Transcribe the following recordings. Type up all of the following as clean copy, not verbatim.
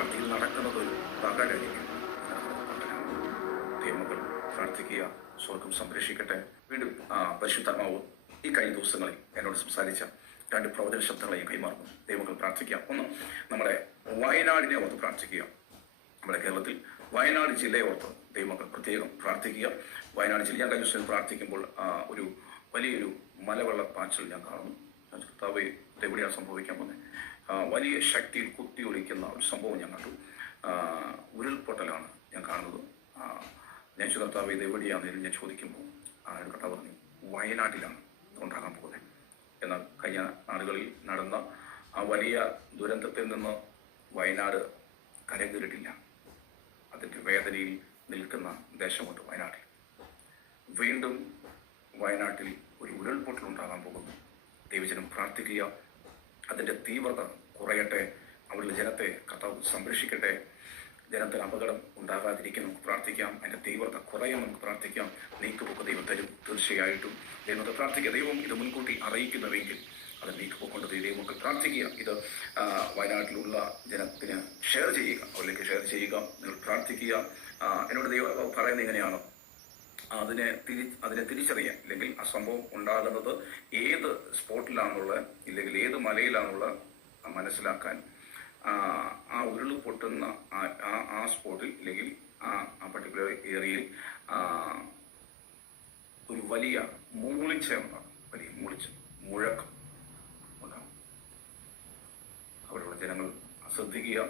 പ്രാർത്ഥിക്കുന്ന നടക്കുന്നത് ഒരു പകലായിരിക്കും. ദൈവമക്കൾ പ്രാർത്ഥിക്കുക, സ്വർഗം സംരക്ഷിക്കട്ടെ. വീണ്ടും പരിശുദ്ധാത്മാവ് ഈ കഴിഞ്ഞ ദിവസങ്ങളിൽ എന്നോട് സംസാരിച്ച രണ്ട് പ്രവചന ശബ്ദങ്ങളെയും കൈമാറുന്നു. ദൈവമക്കൾ പ്രാർത്ഥിക്കുക. ഒന്ന്, നമ്മുടെ വയനാടിനെ ഓർത്ത് പ്രാർത്ഥിക്കുക. നമ്മുടെ കേരളത്തിൽ വയനാട് ജില്ലയെ ഓർത്ത് ദൈവമക്കൾ പ്രത്യേകം പ്രാർത്ഥിക്കുക. വയനാട് ജില്ല ഞാൻ കഴിഞ്ഞ ദിവസം പ്രാർത്ഥിക്കുമ്പോൾ ഒരു വലിയൊരു മലവെള്ളപ്പാച്ചിൽ ഞാൻ കാണുന്നു. കർത്താവേ, എവിടെയാണ് സംഭവിക്കാൻ പോകുന്നത്? വലിയ ശക്തിയിൽ കുത്തി ഒലിക്കുന്ന ഒരു സംഭവം ഞാൻ കണ്ടു. ഉരുൾപൊട്ടലാണ് ഞാൻ കാണുന്നത്. ഞാൻ കർത്താവേ, ഇത് എവിടെയാണെന്ന് ഞാൻ ചോദിക്കുമ്പോൾ കർത്താവ് പറഞ്ഞു, വയനാട്ടിലാണ് ഉണ്ടാകാൻ പോകുന്നത്. എന്നാൽ കഴിഞ്ഞ നാളുകളിൽ നടന്ന ആ വലിയ ദുരന്തത്തിൽ നിന്ന് വയനാട് കരകയറിയിട്ടില്ല. അതിൻ്റെ വേദനയിൽ നിൽക്കുന്ന ദേശമുണ്ട് വയനാട്ടിൽ. വീണ്ടും വയനാട്ടിൽ ഒരു ഉരുൾപൊട്ടൽ ഉണ്ടാകാൻ പോകുന്നു. ദൈവജനം പ്രാർത്ഥിക്കുക, അതിൻ്റെ തീവ്രത കുറയട്ടെ. അവിടുത്തെ ജനത്തെ കർത്താവ് സംരക്ഷിക്കട്ടെ. ജനത്തിന് അപകടം ഉണ്ടാകാതിരിക്കാൻ നമുക്ക് പ്രാർത്ഥിക്കാം. അതിൻ്റെ തീവ്രത കുറയാൻ നമുക്ക് പ്രാർത്ഥിക്കാം. നീക്കുപോക്ക് ദൈവം തരും തീർച്ചയായിട്ടും. ദൈവത്തെ പ്രാർത്ഥിക്കുക. ദൈവം ഇത് മുൻകൂട്ടി അറിയിക്കുന്നുവെങ്കിൽ അത് നീക്കുപോക്കൊണ്ട് ദൈവമക്കൾ പ്രാർത്ഥിക്കുക. ഇത് വയനാട്ടിലുള്ള ജനത്തിന് ഷെയർ ചെയ്യുക, അവരിലേക്ക് ഷെയർ ചെയ്യുക. നിങ്ങൾ പ്രാർത്ഥിക്കുക. എന്നോട് ദൈവം പറയുന്നത് ഇങ്ങനെയാണ്, അതിനെ തിരിച്ചറിയാൻ, ഇല്ലെങ്കിൽ ആ സംഭവം ഉണ്ടാകുന്നത് ഏത് സ്പോട്ടിലാണെന്നുള്ള, ഇല്ലെങ്കിൽ ഏത് മലയിലാണെന്നുള്ള മനസ്സിലാക്കാൻ ആ ഉരുൾ പൊട്ടുന്ന ആ സ്പോട്ടിൽ, ഇല്ലെങ്കിൽ ആ പർട്ടിക്കുലർ ഏരിയയിൽ ഒരു വലിയ മൂളിച്ച ഉണ്ടാകും. വലിയ മുഴക്കം ഉണ്ടാകും. അവിടെയുള്ള ജനങ്ങൾ ശ്രദ്ധിക്കുക.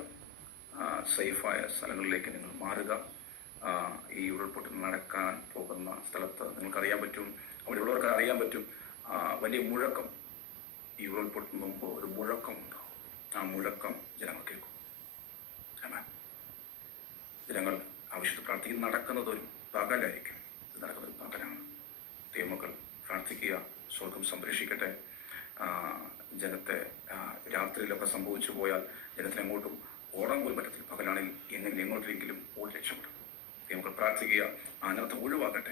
സേഫായ സ്ഥലങ്ങളിലേക്ക് നിങ്ങൾ മാറുക. ഈ ഉരുൾപൊട്ടൽ നടക്കാൻ പോകുന്ന സ്ഥലത്ത് നിങ്ങൾക്കറിയാൻ പറ്റും, അവിടെയുള്ളവർക്ക് അറിയാൻ പറ്റും, വലിയ മുഴക്കം. ഈ ഉരുൾപൊട്ടലിന് മുമ്പ് ഒരു മുഴക്കം ഉണ്ടാവും. ആ മുഴക്കം ജനങ്ങൾ കേൾക്കും. ജനങ്ങൾ ആവശ്യത്തിൽ പ്രാർത്ഥിക്കുന്ന നടക്കുന്നത് ഒരു പകലായിരിക്കും. ഇത് നടക്കുന്നത് ഒരു പകലാണ്. ദൈവമക്കൾ പ്രാർത്ഥിക്കുക, സ്വർഗം സംരക്ഷിക്കട്ടെ. ജനത്തെ രാത്രിയിലൊക്കെ സംഭവിച്ചു പോയാൽ ജനത്തിന് എങ്ങോട്ടും ഓടാൻ പോലും പറ്റത്തില്ല. പകലാണെങ്കിൽ എങ്ങോട്ടെങ്കിലും ഓടി രക്ഷപ്പെടും. ദൈവമക്കൾ പ്രാർത്ഥിക്കുക, അനർത്ഥം ഒഴിവാക്കട്ടെ.